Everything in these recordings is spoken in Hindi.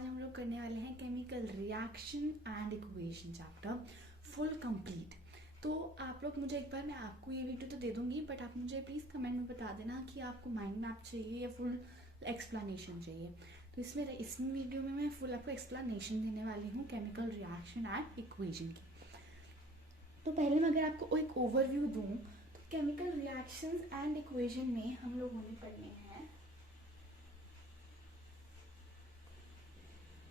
आज हम लोग करने वाले हैं chemical reaction and equation chapter full complete. तो आप लोग मुझे एक बार, मैं आपको ये वीडियो तो दे दूंगी बट आप मुझे प्लीज़ कमेंट में बता देना कि आपको माइंड मैप चाहिए या फुल एक्सप्लेनेशन चाहिए। तो इस वीडियो में मैं फुल आपको एक्सप्लेनेशन देने वाली हूँ केमिकल रिएक्शन एंड इक्वेशन की। तो पहले मैं अगर आपको एक ओवरव्यू दूँ तो केमिकल रिएक्शंस एंड इक्वेशन में हम लोगों ने पढ़े हैं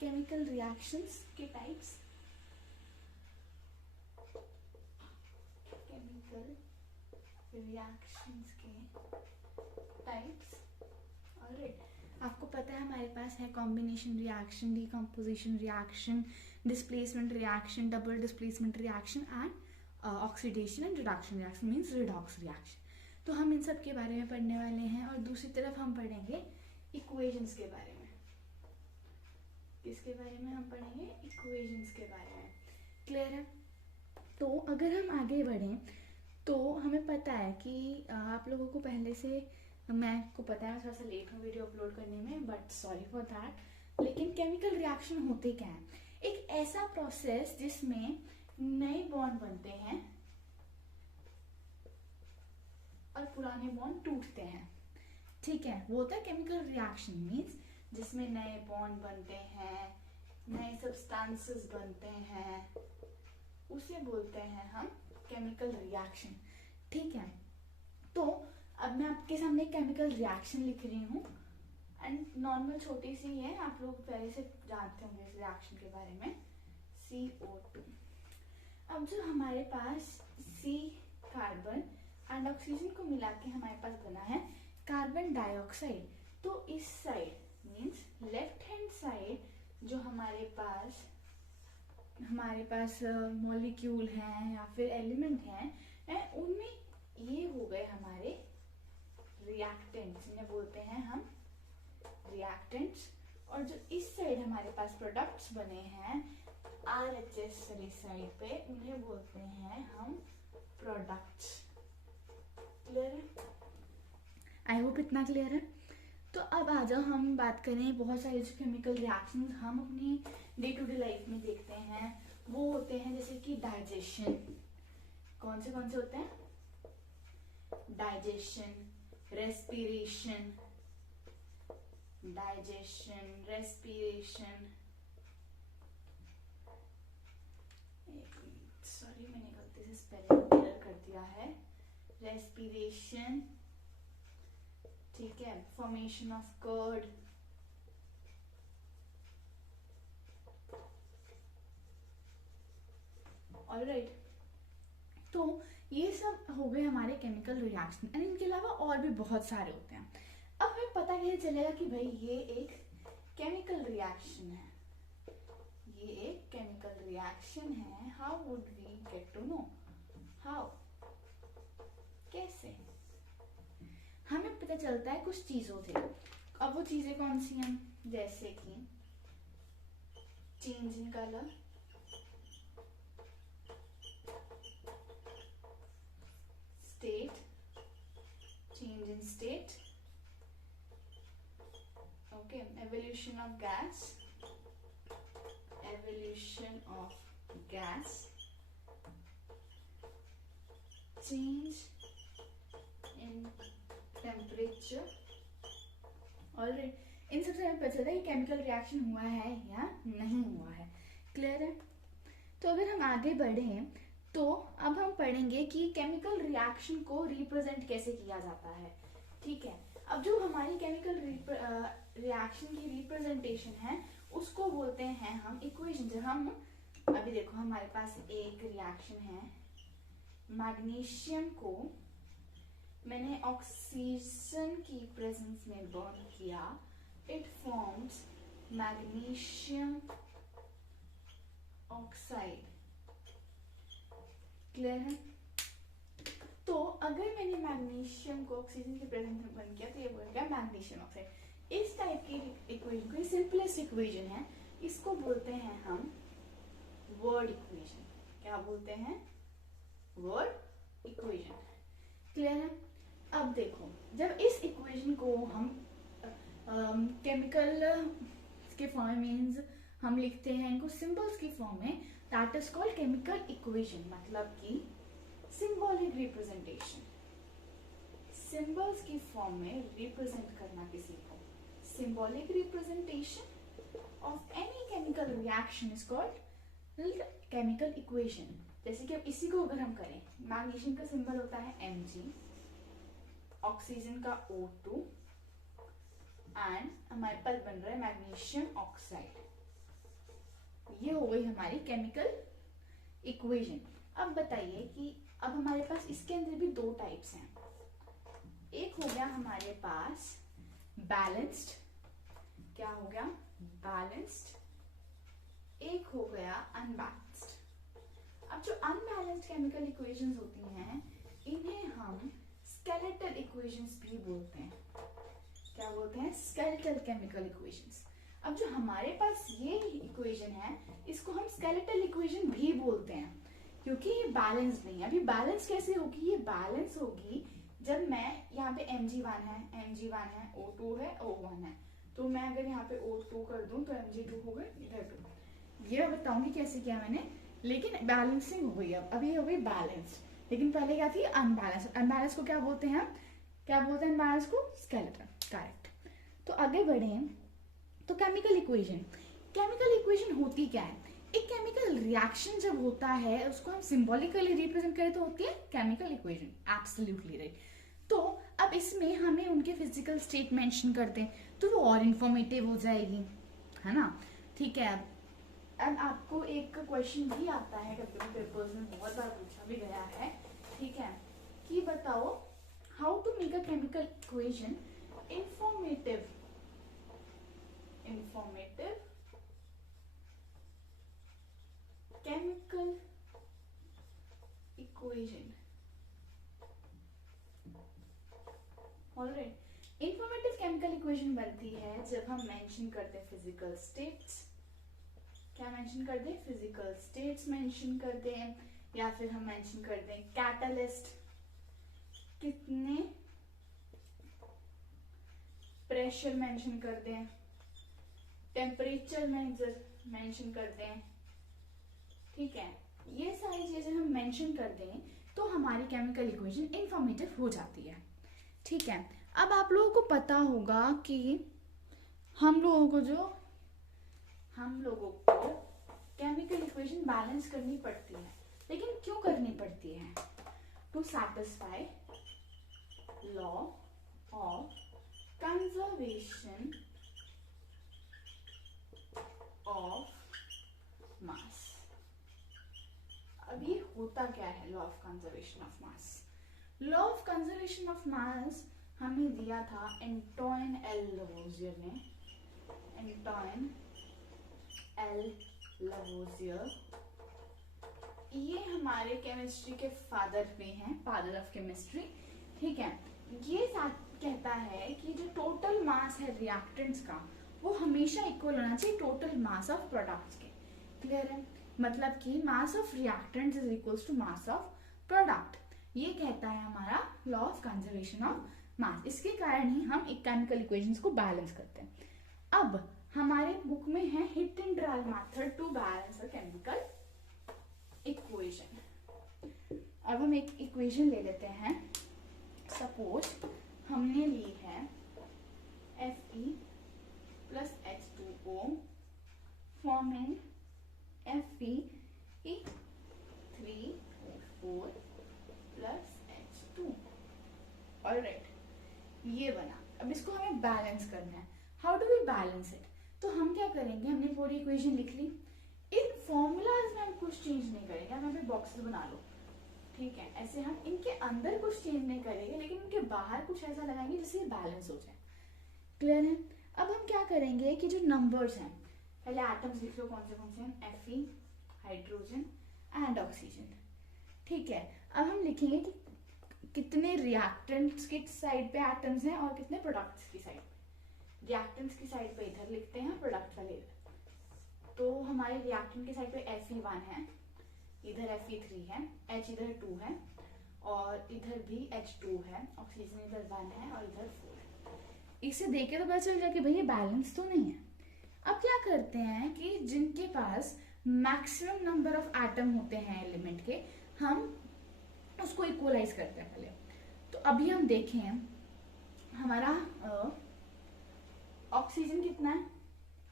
केमिकल रिएक्शंस के टाइप्स, केमिकल रिएक्शंस के टाइप्स। ऑलराइट, आपको पता है हमारे पास है combination reaction, decomposition reaction, displacement reaction, double displacement reaction and oxidation and reduction reaction means redox reaction. तो हम इन सब के बारे में पढ़ने वाले हैं और दूसरी तरफ हम पढ़ेंगे इक्वेशंस के बारे में। किसके बारे में हम पढ़ेंगे? इक्वेशंस के बारे में। क्लियर है? तो अगर हम आगे बढ़ें तो हमें पता है कि आप लोगों को पहले से, मैं को पता है मैं थोड़ा सा लेट हूँ वीडियो अपलोड करने में, बट सॉरी फॉर दैट। लेकिन केमिकल रिएक्शन होते क्या है? एक ऐसा प्रोसेस जिसमें नए बॉन्ड बनते हैं और पुराने बॉन्ड टूटते हैं। ठीक है, वो होता है केमिकल रिएक्शन। मीन्स जिसमें नए बॉन्ड बनते हैं, नए सब्सटेंसेस बनते हैं, उसे बोलते हैं हम केमिकल रिएक्शन। ठीक है, तो अब मैं आपके सामने केमिकल रिएक्शन लिख रही हूँ एंड नॉर्मल छोटी सी है, आप लोग पहले से जानते होंगे इस रिएक्शन के बारे में, CO2। अब जो हमारे पास C कार्बन एंड ऑक्सीजन को मिला के हमारे पास बना है कार्बन डाइऑक्साइड। तो इस side means left hand side जो हमारे पास मॉलिक्यूल हैं या फिर एलिमेंट हैं, उनमें ये हो गए हमारे रिएक्टेंट्स, इन्हें बोलते हैं हम रिएक्टेंट्स। और जो इस साइड हमारे पास प्रोडक्ट्स बने हैं RHS वाली साइड पे, उन्हें बोलते हैं हम प्रोडक्ट्स। क्लियर है? आई होप इतना क्लियर है। तो अब आ जाओ हम बात करें, बहुत सारे जो केमिकल रिएक्शंस हम अपनी डे टू डे लाइफ में देखते हैं वो होते हैं जैसे कि डाइजेशन। कौन से होते हैं? डाइजेशन, रेस्पिरेशन, सॉरी मैंने गलती से स्पेलिंग एरर कर दिया है। रेस्पिरेशन, ठीक है, फॉर्मेशन ऑफ कर्ड, ऑलराइट। तो ये सब हो गए हमारे केमिकल रिएक्शन एंड इनके अलावा और भी बहुत सारे होते हैं। अब हमें पता कैसे चलेगा कि भाई ये एक केमिकल रिएक्शन है, ये एक केमिकल रिएक्शन है? How would we get to know? How, कैसे? हमें पता चलता है कुछ चीजों से। अब वो चीजें कौन सी हैं? जैसे कि change in colour, state, change in state, okay, evolution of gas, change in temperature. Alright, इन सबसे हमें पता चलता है कि केमिकल रिएक्शन हुआ है या नहीं हुआ है। क्लियर है? तो अगर हम आगे बढ़े तो अब हम पढ़ेंगे कि केमिकल रिएक्शन को रिप्रेजेंट कैसे किया जाता है। ठीक है, अब जो हमारी केमिकल रिएक्शन की रिप्रेजेंटेशन है उसको बोलते हैं हम इक्वेशन। जब हम अभी देखो हमारे पास एक रिएक्शन है, मैग्नीशियम को मैंने ऑक्सीजन की प्रेजेंस में बर्न किया, it forms magnesium oxide. Clear है? तो अगर मैंने मैग्नीशियम को ऑक्सीजन की प्रेजेंस में बर्न किया तो ये बन गया मैग्नीशियम ऑक्साइड। इस टाइप की इक्वेशन को, सिंपलेस्ट इक्वेशन है, इसको बोलते हैं हम वर्ड इक्वेशन। क्या बोलते हैं? Word equation. क्लियर है? अब देखो, जब इस इक्वेशन को हम केमिकल के फॉर्म में मीन्स हम लिखते हैं इनको सिंबल्स की फॉर्म में, that is called chemical equation, मतलब कि सिंबॉलिक रिप्रेजेंटेशन। सिंबल्स की फॉर्म में रिप्रेजेंट करना किसी को, symbolic representation of any chemical reaction is called chemical equation. जैसे कि अब इसी को अगर हम करें, मैग्नीशियम का सिंबल होता है Mg, ऑक्सीजन का O2 एंड हमारे पास बन रहा है मैग्नीशियम ऑक्साइड। ये हो गई हमारी केमिकल इक्वेशन। अब बताइए कि अब हमारे पास इसके अंदर भी दो टाइप्स हैं। एक हो गया हमारे पास बैलेंस्ड, क्या हो गया बैलेंस्ड, एक हो गया अनबैलेंस्ड। अब जो अनबैलेंस्ड केमिकल इक्वेशंस होती हैं इन्हें हम स्केलेटल इक्वेशंस भी बोलते हैं। क्या बोलते हैं? Skeletal chemical equations. अब जो हमारे पास ये इक्वेशन है इसको हम स्केलेटल इक्वेशन भी बोलते हैं क्योंकि ये बैलेंस नहीं है। अभी बैलेंस कैसे होगी? ये बैलेंस होगी जब मैं यहाँ पे Mg1 है, O2 है, O1 है, तो मैं अगर यहाँ पे O2 कर दूं तो Mg2 हो गए, इधर 2। ये बताऊंगी कैसे किया मैंने, लेकिन बैलेंसिंग हो गई। अब ये हो गई बैलेंस, लेकिन पहले क्या थी? अनबैलेंस। अनबैलेंस को क्या बोलते हैं? क्या बोलते हैं अनबैलेंस को? स्केलेटन। करेक्ट। तो आगे बढ़े तो केमिकल इक्वेशन होती क्या है? एक केमिकल रिएक्शन जब होता है उसको हम सिंबॉलिकली रिप्रेजेंट करें तो होती है केमिकल इक्वेशन। Absolutely right. तो अब इसमें हमें उनके फिजिकल स्टेट मेंशन करते हैं तो वो और इंफॉर्मेटिव हो जाएगी, है ना? ठीक है। अब आपको एक क्वेश्चन भी आता है, कभी पेपर्स में बहुत बार पूछा भी गया है, ठीक है, कि बताओ how to make a chemical equation informative chemical equation. Alright, informative chemical equation बनती है जब हम मेंशन करते हैं फिजिकल स्टेट्स। क्या मेंशन करते हैं? फिजिकल स्टेट्स मेंशन करते हैं, या फिर हम मेंशन करते हैं कैटलिस्ट, कितने प्रेशर मेंशन करते हैं, टेम्परेचर मेंशन करते हैं, ठीक है। ये सारी चीजें हम मेंशन कर दें तो हमारी केमिकल इक्वेशन इंफॉर्मेटिव हो जाती है, ठीक है। अब आप लोगों को पता होगा कि हम लोगों को केमिकल इक्वेशन बैलेंस करनी पड़ती है, लेकिन क्यों करनी पड़ती है? To satisfy law of conservation of mass. अब ये होता क्या है law of conservation of mass? Law of conservation of mass हमें दिया था एंटोइन एल लवोजियर ने। एंटोइन एल लवोजियर, ये हमारे केमिस्ट्री के फादर पे हैं, फादर ऑफ केमिस्ट्री, ठीक है। ये कहता है कि जो टोटल मास है रिएक्टेंट्स का वो हमेशा इक्वल होना चाहिए टोटल मास ऑफ प्रोडक्ट्स के। क्लियर है? मतलब कि mass of reactants is equals to mass of product. ये कहता है हमारा law of conservation of mass. इसके कारण ही हम एक केमिकल इक्वेशंस को बैलेंस करते हैं। अब हमारे बुक में है hit and trial method to balance a chemical equation. अब हम एक इक्वेशन ले लेते हैं। सपोज हमने ली है Fe plus H2O forming Fe3O4 plus H2। Alright, ये बना। अब इसको हमें बैलेंस करना है। How do we balance it? तो हम क्या करेंगे, हमने पूरी इक्वेशन लिख ली, इन फॉर्मूलाज में हम कुछ चेंज नहीं करेंगे। हम यहाँ पे बॉक्सेस बना लो, ठीक है। ऐसे हम इनके अंदर कुछ चेंज नहीं करेंगे, लेकिन इनके बाहर कुछ ऐसा लगाएंगे जिससे बैलेंस हो जाए। क्लियर है? अब हम क्या करेंगे कि जो नंबर्स हैं, पहले एटम्स लिख लो कौन से हैं, Fe, हाइड्रोजन एंड ऑक्सीजन, ठीक है। अब हम लिखेंगे कि कितने रिएक्टेंट्स की साइड पे एटम्स हैं और कितने प्रोडक्ट्स की साइड पे। रिएक्टेंट्स की साइड पे इधर लिखते हैं, प्रोडक्ट वाले इधर। तो हमारे रिएक्टेंट की साइड पे Fe1 है, इधर Fe3 है, H इधर 2 है और इधर भी H2 है, ऑक्सीजन इधर 1 है और इधर 4 है। इसे देख के तो पता चल जाए कि भाई ये बैलेंस तो नहीं है। अब क्या करते हैं कि जिनके पास मैक्सिमम नंबर ऑफ एटम होते हैं एलिमेंट के, हम उसको इक्वलाइज करते हैं पहले। तो अभी हम देखें हमारा ऑक्सीजन कितना है,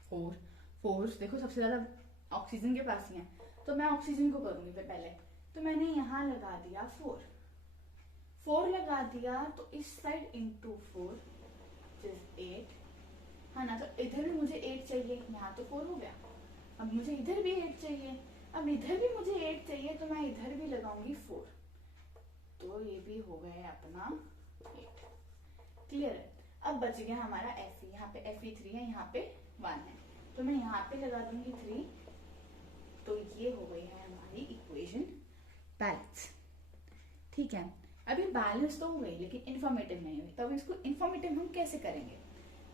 4। 4 देखो सबसे ज्यादा ऑक्सीजन के पास ही है, तो मैं ऑक्सीजन को करूंगी फिर पहले। तो मैंने यहाँ लगा दिया 4 लगा दिया, तो इस साइड इंटू 4 8 है ना। तो इधर भी मुझे 8 चाहिए, यहाँ तो 4 हो गया। अब मुझे इधर भी 8 चाहिए, अब इधर भी मुझे 8 चाहिए, तो मैं इधर भी लगाऊंगी 4। तो ये भी हो गया अपना 8। क्लियर है। अब बच गया हमारा Fe, यहाँ पे Fe3 है, यहाँ पे 1 है, तो मैं यहाँ पे लगा दूंगी 3। तो ये हो गई है हमारी इक्वेशन बैलेंस। ठीक है, अभी बैलेंस तो हो गई लेकिन इंफॉर्मेटिव नहीं हुई। तो अब इसको इंफॉर्मेटिव हम कैसे करेंगे,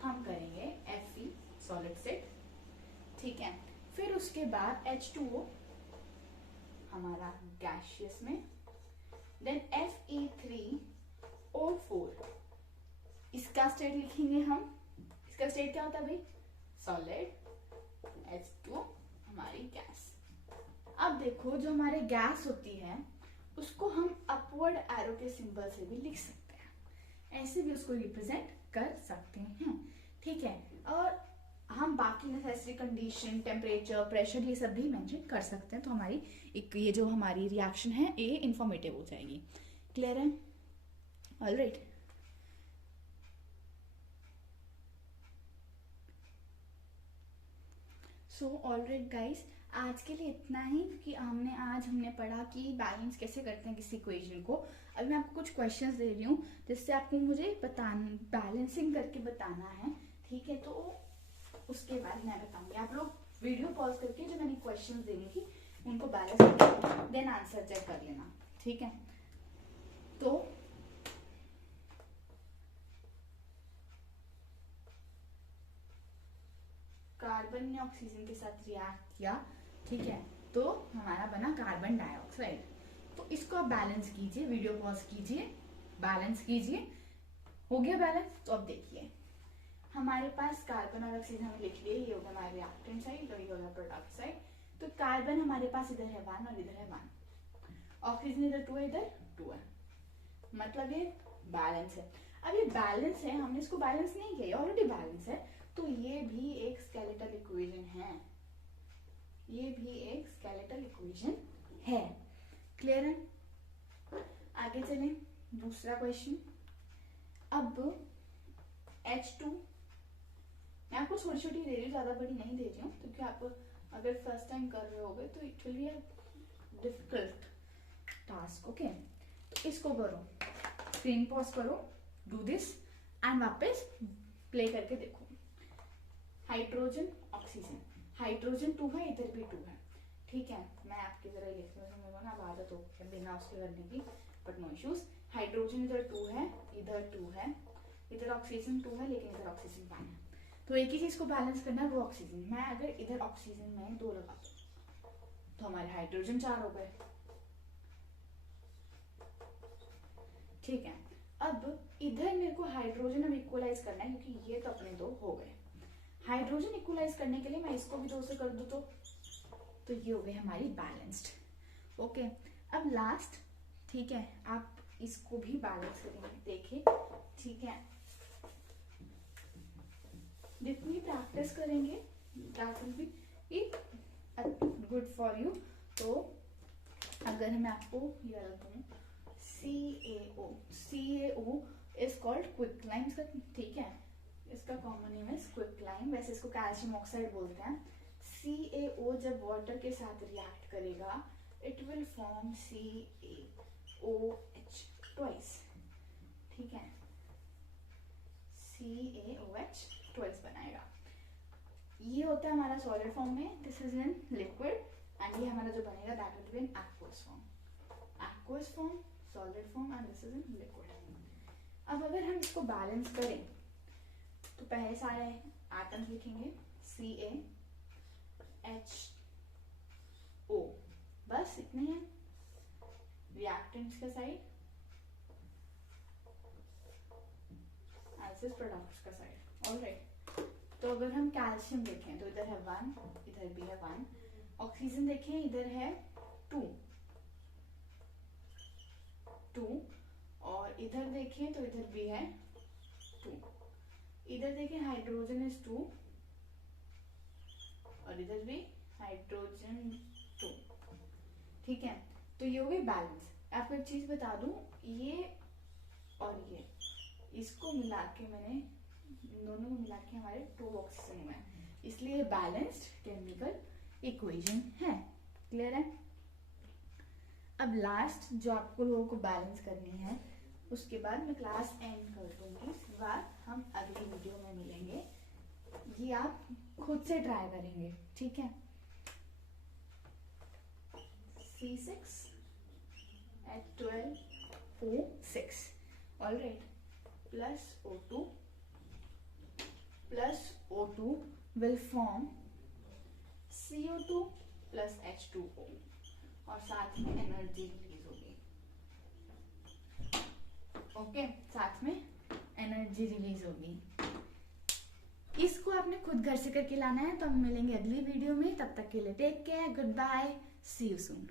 हम करेंगे Fe सॉलिड स्टेट, ठीक है। फिर उसके बाद H2O हमारा गैसियस में, देन Fe3O4 इसका स्टेट लिखेंगे हम। इसका स्टेट क्या होता है भाई, सॉलिड, H2O हमारी गैस। अब देखो जो हमारे गैस होती है उसको हम अपवर्ड एरो के सिंबल से भी लिख सकते हैं, ऐसे भी उसको रिप्रेजेंट कर सकते हैं, ठीक है। और हम बाकी नेसेसरी कंडीशन, टेम्परेचर, प्रेशर ये सब भी मेंशन कर सकते हैं। तो हमारी एक ये जो हमारी रिएक्शन है ये इंफॉर्मेटिव हो जाएगी। क्लियर है, ऑलराइट। सो ऑलराइट गाइस, आज के लिए इतना ही, क्योंकि हमने पढ़ा कि बैलेंस कैसे करते हैं किसी इक्वेशन को। अभी मैं आपको कुछ क्वेश्चंस दे रही हूँ जिससे आपको मुझे बैलेंसिंग करके बताना है, ठीक है। तो उसके बाद मैं बताऊंगी, आप लोग वीडियो पॉज करके जो मैंने क्वेश्चंस देनी थी उनको बैलेंस करके देन आंसर चेक कर लेना, ठीक है। तो कार्बन ने ऑक्सीजन के साथ रिएक्ट किया, ठीक है, तो हमारा बना कार्बन डाइऑक्साइड। तो इसको आप बैलेंस कीजिए, वीडियो पॉज कीजिए, बैलेंस कीजिए। हो गया बैलेंस। तो अब देखिए हमारे पास कार्बन और ऑक्सीजन हमने लिख लिए, ये हो गया हमारा रिएक्टेंट साइड और ये हो गया प्रोडक्ट साइड। तो कार्बन हमारे पास इधर है 1 और इधर है 1, ऑक्सीजन इधर 2 है, इधर 2 है, मतलब ये बैलेंस है। अब ये बैलेंस है, हमने इसको बैलेंस नहीं किया, ऑलरेडी बैलेंस है। तो ये भी एक स्केलेटल इक्वेशन है, ये भी एक स्केलेटल इक्वेशन है। क्लियर है, आगे चलें। दूसरा क्वेश्चन, अब H2 मैं आपको छोटी छोटी दे रही हूँ, ज्यादा बड़ी नहीं दे रही हूँ, क्योंकि आप अगर फर्स्ट टाइम कर रहे होगे तो it will be a difficult task, okay. तो इसको करो, स्क्रीन पॉज करो, डू दिस एंड वापस प्ले करके देखो। हाइड्रोजन ऑक्सीजन, हाइड्रोजन 2 है, इधर भी 2 है, ठीक है। मैं आपकी तरह लिख रही हूँ, मेरे को ना आदत हो गई बिना उसके करने की, बट नो इश्यूज। हाइड्रोजन इधर 2 है, इधर 2 है, इधर ऑक्सीजन 2 है, लेकिन इधर ऑक्सीजन 1 है। तो एक ही चीज को बैलेंस करना है, वो ऑक्सीजन। मैं अगर इधर ऑक्सीजन में 2 लगा दूं तो हमारे हाइड्रोजन 4 हो गए, ठीक है। अब इधर मेरे को हाइड्रोजन अब इक्वलाइज करना है, क्योंकि ये तो अपने 2 हो गए। हाइड्रोजन इक्वलाइज करने के लिए मैं इसको भी 2 से कर दूं तो ये हो गई हमारी बैलेंस्ड, ओके। अब लास्ट, ठीक है, आप इसको भी बैलेंस करेंगे, देखिए, ठीक है। जितनी प्रैक्टिस करेंगे that will be good for you. तो अगर मैं आपको ये दूं CaO इज कॉल्ड क्विकलाइम, ठीक है, इसका कॉमन नेम है क्विकलाइम, वैसे इसको कैल्शियम ऑक्साइड बोलते हैं। CaO जब वाटर के साथ रिएक्ट करेगा it will form CaOH twice, ठीक है, CaOH ट्वाइस बनाएगा। ये होता है हमारा सॉलिड फॉर्म में, this is in liquid, and ये हमारा जो बनेगा that will be in aqueous form, aqueous form, solid form, and this is in liquid. अब अगर हम इसको बैलेंस करें तो पहले सारे एटम्स लिखेंगे CaHO, बस इतने हैं। रिएक्टेंट्स का साइड, प्रोडक्ट्स का साइड, ऑलराइट। तो अगर हम कैल्शियम देखें तो इधर है 1, इधर भी है 1। ऑक्सीजन देखें इधर है 2, और इधर देखें तो इधर भी है 2। इधर देखें हाइड्रोजन इज 2 और इधर भी हाइड्रोजन 2। ठीक है, तो ये हो गई बैलेंस। आपको एक चीज बता दूं, ये और ये इसको मिला के मैंने दोनों को मिला के हमारे 2 ऑक्सीजन हुए हैं, इसलिए बैलेंस्ड केमिकल इक्वेशन है। क्लियर है? अब लास्ट जो आपको लोगों को बैलेंस करनी है, उसके बाद मैं क्लास एंड कर दूंगी। इसके बाद हम अगली वीडियो में मिलेंगे। ये आप खुद से ट्राई करेंगे, ठीक है? C6 at 12O6, all right, plus O2 will form CO2 plus H2O, और साथ में एनर्जी रिलीज होगी। ओके, साथ में एनर्जी रिलीज होगी। इसको आपने खुद घर से करके लाना है। तो हम मिलेंगे अगली वीडियो में, तब तक के लिए take care, goodbye, see you soon.